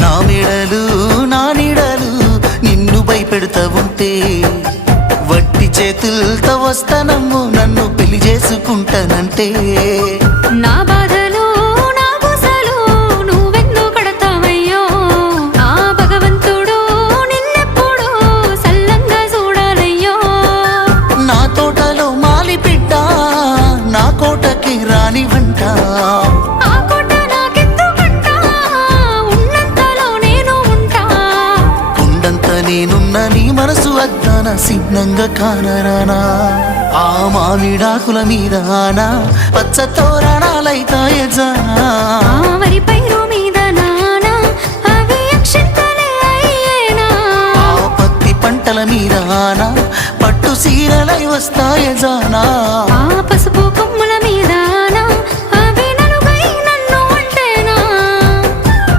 నా మెడలు నా నీడలు నిన్ను భయపెడతా ఉంటే వట్టి చేతులతో వస్తానమ్ము నన్ను పెళ్లి చేసుకుంటానంటే నా బాధలు నా పూసలు నువ్వెందుకు కడతావయ్యో ఆ భగవంతుడు నిన్నెప్పుడు సల్లంగా చూడాలయ్యో నా తోటలో మాలి బిడ్డ నా కోటకి రాని వంట ఆ కోట నాకెందుకంట ఉన్నంతలో నేను ఉంటా కొండంత నేనున్న నీ మనసు అద్దాన సిద్ధంగా కానరానా ఆ మామిడాకుల మీద ఆనా పచ్చ తోరణాలైతాయజానా ఆ వరి పైరు మీద నానా అవి అక్షంతలే అయ్యేనా ఆ పత్తి పంటల మీద ఆనా పట్టు సీరలై వస్తాయజానా ఆ